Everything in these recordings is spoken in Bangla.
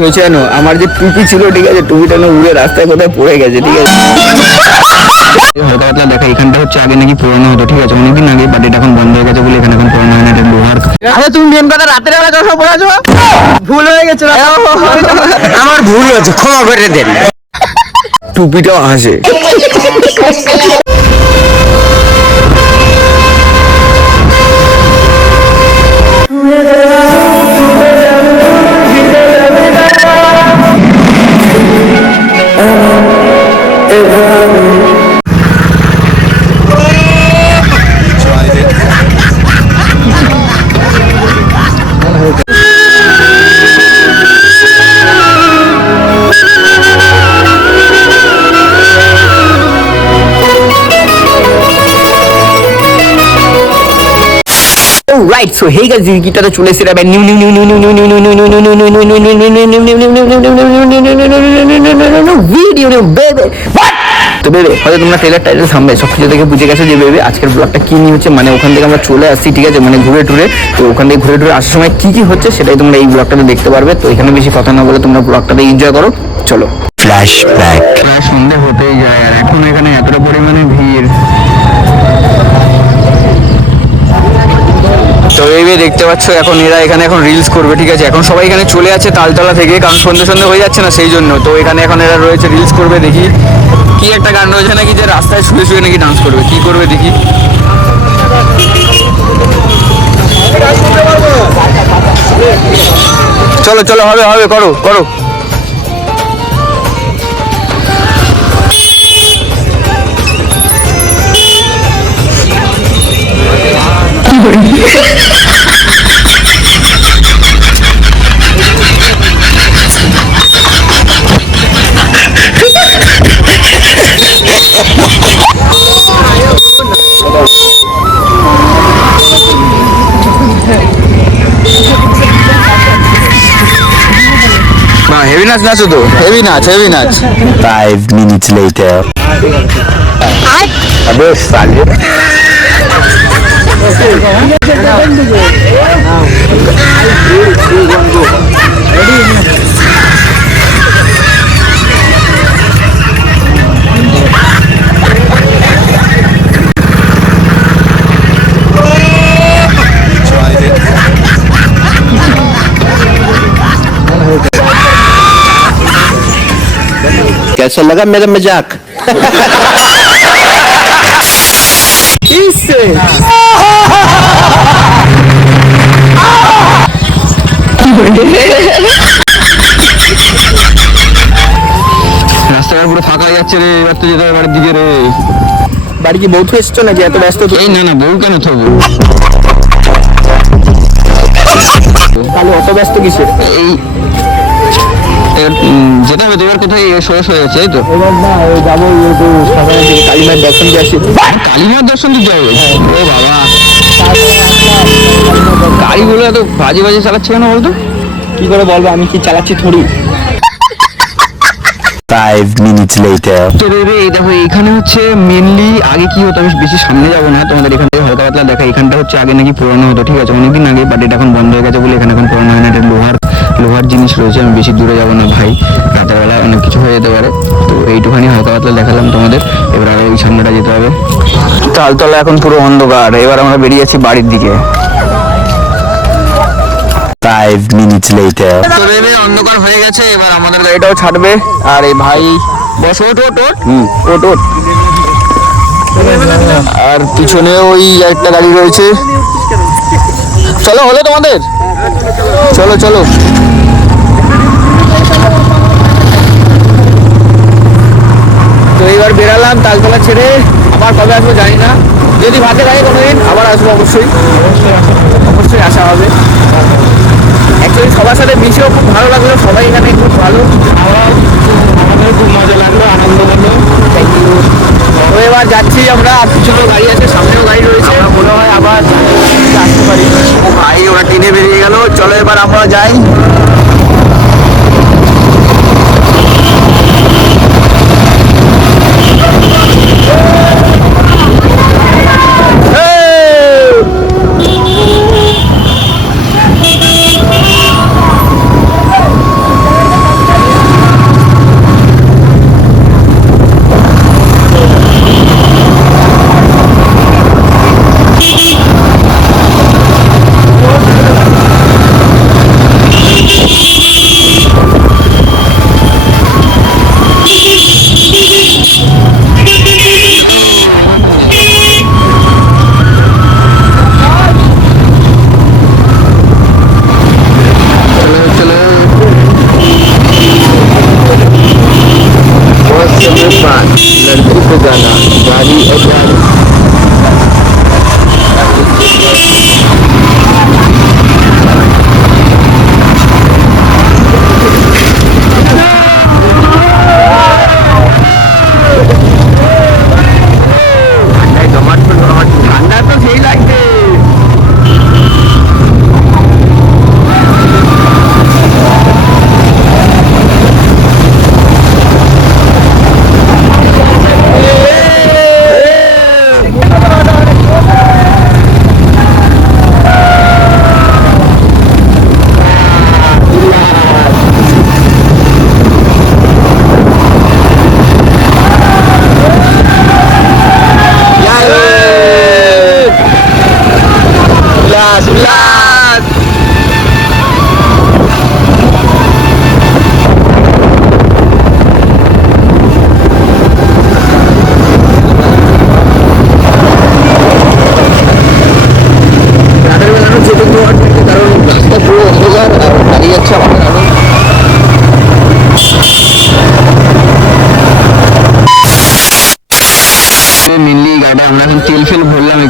হয়েছে জানো? আমার যে টুপি ছিল ঠিক আছে টুপিটা না উড়ে রাস্তায় কোথায় পড়ে গেছে ঠিক আছে। হালকা পাতলা দেখা এখানটা হচ্ছে আগে নাকি পুরনো হতো ঠিক আছে? অনেকদিন আগে বাট এটা এখন বন্ধ হয়ে গেছে বলে এখানে এখন পুরনো হয় না এটা লোহার আরে তুমি মেন কথা রাতের বেলা ভুল হয়ে গেছে আমার ভুল হয়েছে ক্ষমা করে দেন। টুপিটাও হাসে। with right so hey guys গিটারটা চলে এসেছে এবার new new new new new new new new new new new new new new new new new new new video new বেবে তো বেবে হয়তো তোমরা ট্রেলার টাইটেল সামনে সব কিছু দেখে বুঝে গেছো যে বেবে আজকের ব্লগটা কি নিয়ে হচ্ছে মানে ওখান থেকে আমরা চলে আসছি ঠিক আছে মানে ঘুরে টুরে তো ওখান থেকে ঘুরে টুরে আসার সময় কি কি হচ্ছে সেটাই তোমরা এই ব্লগটাতে দেখতে পারবে তো এখানে বেশি কথা না বলে তোমরা ব্লগটাতে এনজয় করো চলো ফ্ল্যাশ ব্যাক সন্ধে হতেই যায় আর এখন এখানে এতটা পরিমাণে ভিড় তো এইভাবে দেখতে পাচ্ছ, এখন এরা এখানে এখন রিলস করবে, ঠিক আছে? এখন সবাই এখানে চলে আছে তালতলা থেকে, কারণ সন্ধ্যে সন্ধ্যে হয়ে যাচ্ছে না সেই জন্য। তো এখানে এখন এরা রয়েছে রিলস করবে, দেখি। কি একটা গান রয়েছে নাকি যে রাস্তায় শুয়ে শুয়ে নাকি ডান্স করবে? কি করবে, দেখি। চলো চলো, হবে হবে, করো করো। নাচ নাচো তো হেভি নাচ হেভি নাচ Five minutes later. আবে সালে कैसा लगा मेरा मजाक রাস্তাঘাট পুরো ফাঁকা হয়ে যাচ্ছে রে এবার তো যেতে হবে বাড়ির দিকে রে বাড়ি কি বউ এসছো নাকি এত ব্যস্ত তো এই না না বউ কেন থবো তাহলে অত ব্যস্ত কিসের এই এবার, উম, যেতে হবে তো এবার কোথায় শেষ হয়ে তো? যাব কালীমার দর্শন দিয়ে আসি। কালীমার দর্শন দিতে হবে? ও বাবা। গাড়িগুলো এত বাজে বাজে চালাচ্ছে কেন বলতো? কি করে বলব আমি কি চালাচ্ছি থোড়ি? Five minutes later. তো রে দেখো এখানে হচ্ছে মেনলি আগে কি হতো আমি বেশি সামনে যাব না তোমাদের এখান থেকে হালকা পাতলা দেখা এখানটা হচ্ছে আগে নাকি পুরনো হতো ঠিক আছে? অনেকদিন আগে বাট এটা এখন বন্ধ হয়ে গেছে বলে এখানে এখন পুরনো হয় না এটা লোহার লোহার জিনিস রয়েছে আমি বেশি দূরে যাব না ভাই। রাতের বেলা অনেক কিছু হয়ে যেতে পারে। তো এইটুখানি হালকা পাতলা দেখালাম তোমাদের। এবার আরও ওই সামনেটা যেতে হবে। তালতলা এখন পুরো অন্ধকার। এবার আমরা বেরিয়ে যাচ্ছি বাড়ির দিকে। Five minutes later. অন্ধকার হয়ে গেছে এবার আমাদের গাড়িটাও ছাড়বে। আর এই ভাই বস ওট ওট ওট হুম ওট ওট আর পিছনে ওই একটা গাড়ি রয়েছে। চলো হলো তোমাদের? চলো চলো। তো এইবার বেরালাম তালতলা ছেড়ে। আবার কবে আসব জানি না। যদি ভাতে খাই কোনোদিন, আবার আসব অবশ্যই। অবশ্যই আসা হবে। অ্যাকচুয়ালি সবার সাথে মিশেও খুব ভালো লাগল, সবাই এখানে খুব ভালো। আমাদের খুব মজা লাগল আনন্দ হলো থ্যাংক ইউ তো এবার যাচ্ছি আমরা, আর পিছনে গাড়ি আছে, সামনেও গাড়ি রয়েছে। মনে হয় আবার আসতে পারি। ভাই ওরা টিনে বেরিয়ে গেল। চলো এবার আমরা যাই। जाना गाड़ी और गाड़ी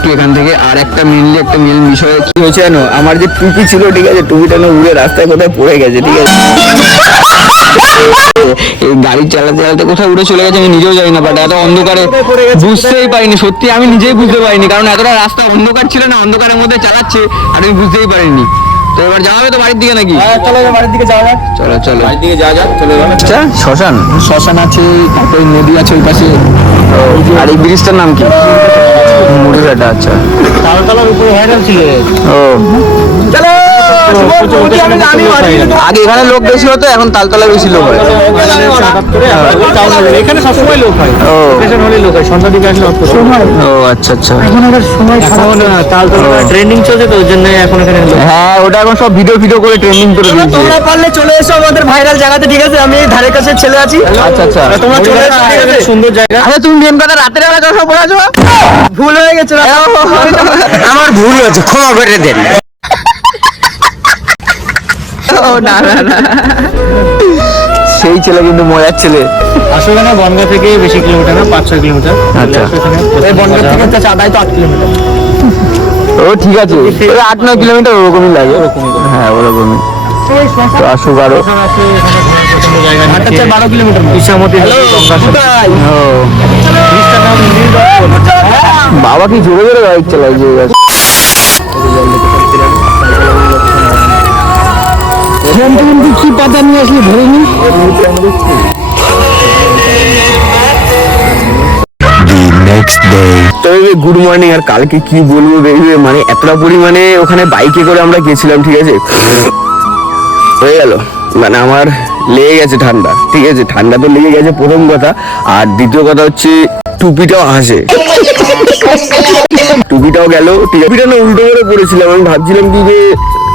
একটু এখান থেকে আর একটা মেনলি একটা মেন বিষয় কি হয়েছে জানো? আমার যে টুপি ছিল ঠিক আছে টুপিটা না উড়ে রাস্তায় কোথায় পড়ে গেছে ঠিক আছে। এই গাড়ি চালাতে চালাতে কোথায় উড়ে চলে গেছে আমি নিজেও জানি না বাট এত অন্ধকারে বুঝতেই পারিনি সত্যি আমি নিজেই বুঝতে পারিনি কারণ এতটা রাস্তা অন্ধকার ছিল না অন্ধকারের মধ্যে চালাচ্ছে আর আমি বুঝতেই পারিনি। তো এবার যাওয়া হবে তো বাড়ির দিকে নাকি? চলো এবার বাড়ির দিকে যাওয়া যাক। চলো চলো। বাড়ির দিকে যাওয়া যাক চলো আচ্ছা শ্মশান? শ্মশান আছে তারপরে নদী আছে ওই পাশে। আর এই ব্রিজটার নাম কি? মুড়িঘাটা আচ্ছা। তালতলার উপরে ভাইরাল ছিল ও। আগে এখানে লোক বেশি হতো এখন তালতলা বেশি লোক হয়। এখানে সবসময় লোক হয়। ও। লোক হয় সন্ধ্যা দিকে আসলে ও আচ্ছা আচ্ছা। এখন আবার সময় তালতলা ট্রেন্ডিং চলছে তো ওই জন্য এখন এখানে হ্যাঁ। ওটা এখন সব ভিডিও ভিডিও করে ট্রেন্ডিং করে তোমরা পারলে চলে এসো আমাদের ভাইরাল জায়গাতে ঠিক আছে? আমি ধারে কাছে ছেলে আছি। আচ্ছা আচ্ছা। তোমরা চলে এসো ঠিক আছে? সুন্দর জায়গা। আচ্ছা তুমি মেন কথা রাতের বেলা আছো ভুল হয়ে গেছে আমার ভুল হয়েছে ক্ষমা করে দেন। না না না। সেই ছেলে কিন্তু মজার ছেলে। আসলে না বনগা থেকে বেশি কিলোমিটার না? পাঁচ ছয় কিলোমিটার। আচ্ছা। এই বনগা থেকে হচ্ছে আদায় তো আট কিলোমিটার। ও ঠিক আছে। ওই আট নয় কিলোমিটার ওরকমই লাগে। হ্যাঁ ওরকমই। তো আসুক আরও। বারো কিলোমিটার। ইসামতি বাবা কি জোরে জোরে বাইক চালায় যে। কি পাতা নিয়ে আসলি ধরে নি The next day. তবে গুড মর্নিং আর কালকে কি বলব বেরিয়ে মানে এতটা পরিমাণে ওখানে বাইকে করে আমরা গেছিলাম ঠিক আছে? হয়ে গেল। মানে আমার লেগে গেছে ঠান্ডা ঠিক আছে? ঠান্ডা তো লেগে গেছে প্রথম কথা। আর দ্বিতীয় কথা হচ্ছে টুপিটাও হাসে। টুপিটাও গেল টুপিটা না উল্টো করে পড়েছিলাম আমি ভাবছিলাম কি যে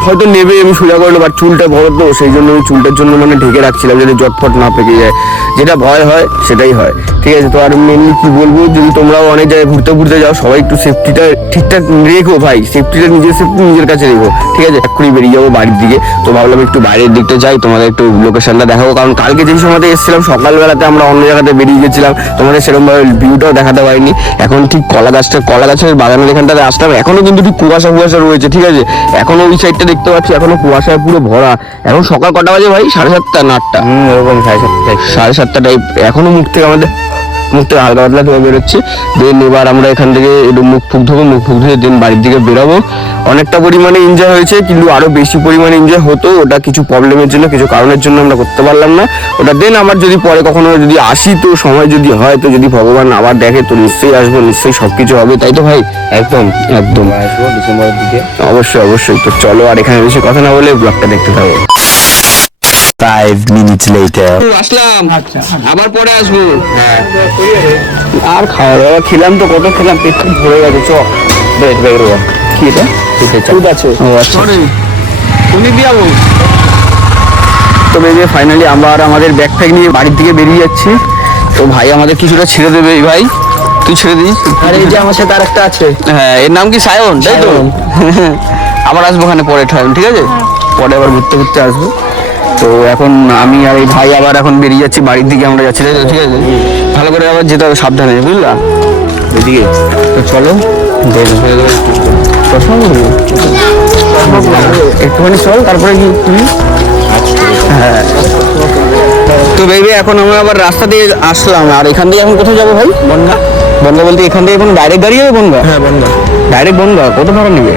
হয়তো নেবে আমি সোজা করে নেব আর চুলটা বড় তো, সেই জন্য আমি চুলটার জন্য মানে ঢেকে রাখছিলাম যাতে জটফট না পেকে যায়। যেটা ভয় হয়, সেটাই হয়। ঠিক আছে, তো আর মেনলি কি বলব, যদি তোমরাও অনেক জায়গায় ঘুরতে ঘুরতে যাও, সবাই একটু সেফটিটা ঠিকঠাক রেখো ভাই সেফটিটা নিজের সেফটি নিজের কাছে রেখো। ঠিক আছে, এক্ষুনি বেরিয়ে যাব বাড়ির দিকে। তো ভাবলাম একটু বাইরের দিকটা যাই, তোমাদের একটু লোকেশনটা দেখাবো, কারণ কালকে যেই সময়তে এসেছিলাম, সকালবেলাতে আমরা অন্য জায়গাতে বেরিয়ে গেছিলাম। তোমাদের সেরকমভাবে ভিউটাও দেখাতে পারিনি। এখন ঠিক কলা গাছটা কলা গাছের বাগানের এখানটাতে আসলাম। এখনও কিন্তু ঠিক কুয়াশা কুয়াশা রয়েছে, ঠিক আছে? এখনও ওই সাইডটা দেখতে পাচ্ছি এখনও কুয়াশায় পুরো ভরা। এখন সকাল কটা বাজে ভাই? সাড়ে সাতটা না আটটা? এরকম সাড়ে সাতটা সাড়ে সাতটা টাইপ এখনও মুখ থেকে আমাদের মুখ থেকে হালকা পাতলা ধোয়া বেরোচ্ছে। দেন এবার আমরা এখান থেকে একটু মুখ ফুক ধোবো মুখ ফুক ধুয়ে দেন বাড়ির দিকে বেরোবো। অনেকটা পরিমাণে এনজয় হয়েছে কিন্তু আরও বেশি পরিমাণে এনজয় হতো। ওটা কিছু প্রবলেমের জন্য কিছু কারণের জন্য আমরা করতে পারলাম না। ওটা দেন আমার যদি পরে কখনো যদি আসি তো সময় যদি হয় তো যদি ভগবান আবার দেখে তো নিশ্চয়ই আসব নিশ্চয়ই সবকিছু হবে। তাই তো ভাই? একদম একদম। আসব ডিসেম্বরের দিকে। অবশ্যই অবশ্যই। তো চলো আর এখানে বেশি কথা না বলে ব্লগটা দেখতে থাকো। Five minutes later. আসলাম। আবার পরে আসব। হ্যাঁ। আর খাওয়া দাওয়া খেলাম তো কত খেলাম? পেট খুব ভরে গেছে চ। বেশ বেশ রো? কি এটা দুধ আছে। ও আচ্ছা। তুমি দিয়াবো তো বেরিয়ে ফাইনালি আবার আমাদের ব্যাগ ফ্যাগ নিয়ে বাড়ির দিকে বেরিয়ে যাচ্ছি। তো ভাই আমাদের কিছুটা ছেড়ে দেবে এই ভাই। তুই ছেড়ে দিস। আর এই যে আমার সাথে আরেকটা আছে। হ্যাঁ এর নাম কি সায়ন? তাই তো? আবার আসব ওখানে পরে ঠায়ন ঠিক আছে? পরে আবার ঘুরতে ঘুরতে আসব। তো এখন আমি আর এই ভাই আবার এখন বেরিয়ে যাচ্ছি বাড়ির দিকে আমরা যাচ্ছি তাই তো? ঠিক আছে? ভালো করে আবার যেতে হবে সাবধানে বুঝলা? এদিকে। তো চলো। একটুখানি চল তারপরে কি তুমি। হ্যাঁ। তো বেবি এখন আমরা আবার রাস্তা দিয়ে আসলাম। আর এখান দিয়ে এখন কোথায় যাব ভাই? বনগা। বনগা বলতে এখান থেকে এখন ডাইরেক্ট গাড়ি যাবে বনগা? হ্যাঁ বনগা। ডাইরেক্ট বনগা? কত ভাড়া নেবে?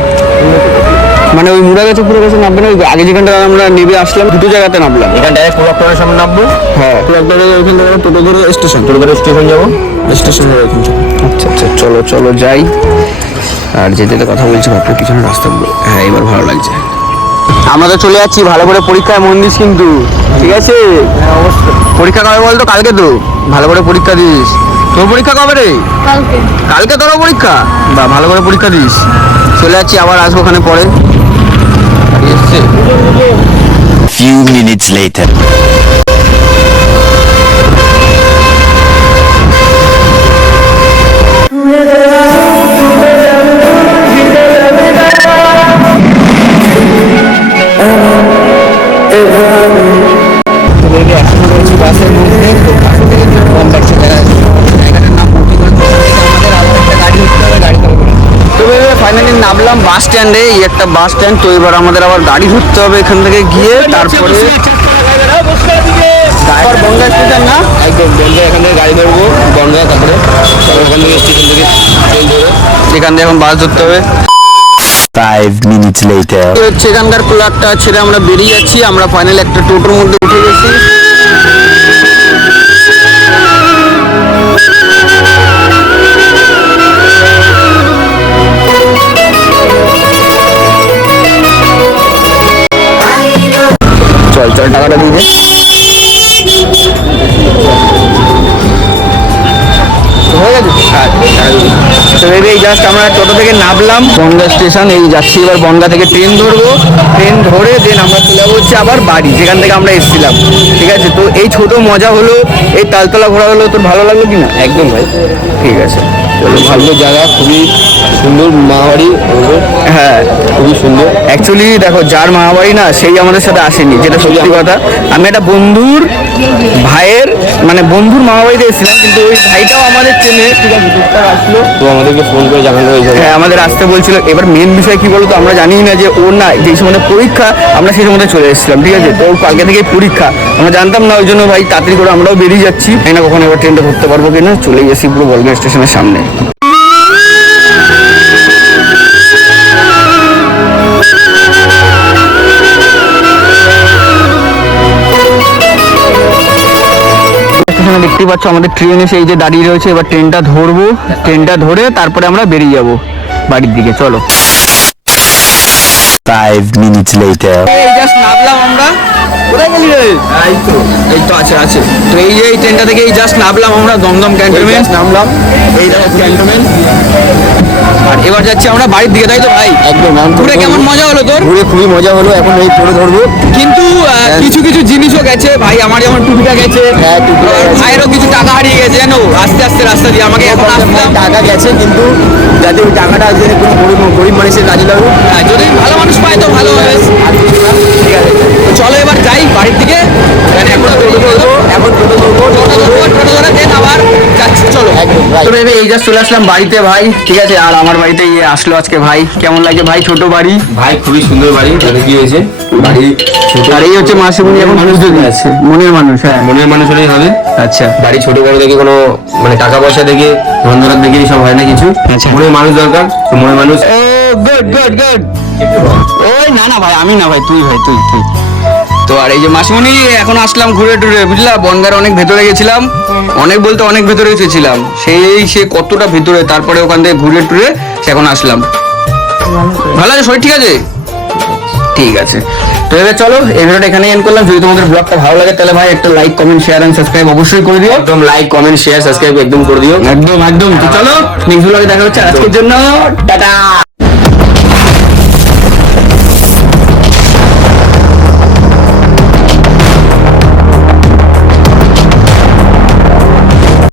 মানে ওই মুড়া গেছে পুরো গেছে নামবে না ওই আগে যেখানটা আমরা নেবে আসলাম দুটো জায়গাতে নামলাম। এখান ডাইরেক্ট কোলাপ্টনের সামনে নামবো? হ্যাঁ। কোলাপ্টনের ওইখান থেকে টোটো ধরে স্টেশন। টোটো ধরে স্টেশন যাব? স্টেশন যাব এখান আচ্ছা আচ্ছা চলো চলো যাই। আর যেতে যেতে কথা বলছি ভাবতে পিছনে রাস্তাগুলো হ্যাঁ এবার ভালো লাগছে। আমরা তো চলে যাচ্ছি ভালো করে পরীক্ষায় মন দিস কিন্তু। ঠিক আছে? অবশ্যই। পরীক্ষা কবে বলতো? কালকে তো। ভালো করে পরীক্ষা দিস। তোর পরীক্ষা কবে রে? কালকে। কালকে তোর পরীক্ষা? বা ভালো করে পরীক্ষা দিস। চলে যাচ্ছি আবার আসব ওখানে পরে। গাড়ি এসছে Few minutes later. বাসের নামলাম বাস স্ট্যান্ডে এই একটা বাস স্ট্যান্ড তো এবার আমাদের আবার গাড়ি ধরতে হবে এখান থেকে গিয়ে তারপরে তারপর বনগা স্টেশন না? একদম বন্ধু এখান থেকে গাড়ি ধরবো তারপরে ওখান থেকে স্টেশন থেকে ট্রেন ধরে। এখান থেকে এখন বাস ধরতে হবে। Five minutes later. এই হচ্ছে এখানকার কুলারটা ছেড়ে আমরা বেরিয়ে যাচ্ছি আমরা ফাইনাল একটা টোটোর মধ্যে উঠে চল চল টাকাটা দিয়ে দে। হয়ে হ্যাঁ তো এই জাস্ট আমরা টোটো থেকে নামলাম। বনগা স্টেশন এই যাচ্ছি এবার বনগা থেকে ট্রেন ধরবো। ট্রেন ধরে দেন আমরা চলে যাব হচ্ছে আবার বাড়ি যেখান থেকে আমরা এসেছিলাম। ঠিক আছে? তো এই ছোট মজা হলো এই তালতলা ঘোরা হলো তোর ভালো লাগল কি না? একদম ভাই। ঠিক আছে। ভালো জায়গা খুবই সুন্দর মাহাবাড়ি হ্যাঁ। খুবই সুন্দর। অ্যাকচুয়ালি দেখো যার মামাবাড়ি না সেই আমাদের সাথে আসেনি যেটা সত্যি কথা। আমি একটা বন্ধুর ভাইয়ের মানে বন্ধুর মামাবাড়িতে এসেছিলাম কিন্তু ওই ভাইটাও আমাদের চেনে। ঠিক আছে টুকটাক আসলো। তো আমাদেরকে ফোন করে জানানো হয়েছে। হ্যাঁ আমাদের আসতে বলছিল। এবার মেন বিষয় কি বলতো আমরা জানি না যে ওর না যে সময় পরীক্ষা আমরা সেই সময় চলে এসেছিলাম ঠিক আছে? তো ওর কালকে থেকে পরীক্ষা। আমরা জানতাম না ওই জন্য ভাই তাড়াতাড়ি করে আমরাও বেরিয়ে যাচ্ছি। না কখন এবার ট্রেনটা ধরতে পারব কিনা চলে গেছি পুরো বলগা স্টেশনের সামনে। দেখতে পাচ্ছ আমাদের ট্রেন এসে এই যে দাঁড়িয়ে রয়েছে এবার ট্রেনটা ধরবো। ট্রেনটা ধরে তারপরে আমরা বেরিয়ে যাব বাড়ির দিকে চলো। Five minutes later. এই জাস্ট নামলাম আমরা। কোথায় গেলি রে? এই তো এই তো আছে আছে। তো এই যে এই ট্রেনটা থেকে এই জাস্ট নামলাম আমরা দমদম ক্যান্টনমেন্ট নামলাম। এই দেখো ক্যান্টনমেন্ট এবার যাচ্ছি আমরা বাড়ির দিকে তাই তো ভাই? একদম ঘুরে কেমন মজা হলো তোর? ঘুরে খুবই মজা হলো এখন এই টোটো ধরবো। কিন্তু কিছু কিছু জিনিসও গেছে ভাই আমার যেমন টুপিটা গেছে। হ্যাঁ, গেছে। ভাইয়েরও কিছু টাকা হারিয়ে গেছে জানো? আস্তে আস্তে রাস্তা দিয়ে আমাকে এখন আসলাম টাকা গেছে কিন্তু যাতে ওই টাকাটা আজকে কোনো গরিব গরিব মানুষের কাজে হ্যাঁ, যদি ভালো মানুষ পায় তো ভালো হবে। ঠিক আছে। চলো এবার যাই বাড়ির দিকে। এখানে এখন টোটো ধরবো এখন টোটো ধরবো টোটো ধরবো, টোটো ধরে দেন আবার যাচ্ছি চলো। তো ভেবে এই জাস্ট চলে আসলাম বাড়িতে ভাই। ঠিক আছে আর আমার বাড়িতে ইয়ে আসলো আজকে ভাই। কেমন লাগে ভাই ছোট বাড়ি? ভাই খুবই সুন্দর বাড়ি। তাতে কি হয়েছে? বাড়ি আর এই হচ্ছে মাসিমুনি এখন পুজো দিচ্ছে মনের মানুষ হ্যাঁ। মনের মানুষ হলেই হবে। আচ্ছা। বাড়ি ছোট বড় দেখে কোনো মানে টাকা পয়সা দেখে ধন দেখে সব হয় না কিছু। আচ্ছা। মনের মানুষ দরকার তো মনের মানুষ গুড গুড গুড ওই না না ভাই আমি না ভাই তুই ভাই তুই তুই। তো আর এই যে মাসিমণি এখন আসলাম ঘুরে টুরে বুঝলা? বনগার অনেক ভেতরে গেছিলাম। অনেক বলতে অনেক ভেতরে এসেছিলাম। সেই সে কতটা ভেতরে তারপরে ওখান থেকে ঘুরে টুরে সে এখন আসলাম। ভালো আছে? শরীর ঠিক আছে? ঠিক আছে। তো এবার চলো এই ভিডিওটা এখানে এন্ড করলাম। যদি তোমাদের ব্লগটা ভালো লাগে তাহলে ভাই একটা like comment share and subscribe অবশ্যই করে দিও। একদম লাইক কমেন্ট শেয়ার সাবস্ক্রাইব একদম করে দিও। একদম একদম। তো চলো নেক্সট ব্লগে দেখা হচ্ছে। আজকের জন্য টাটা!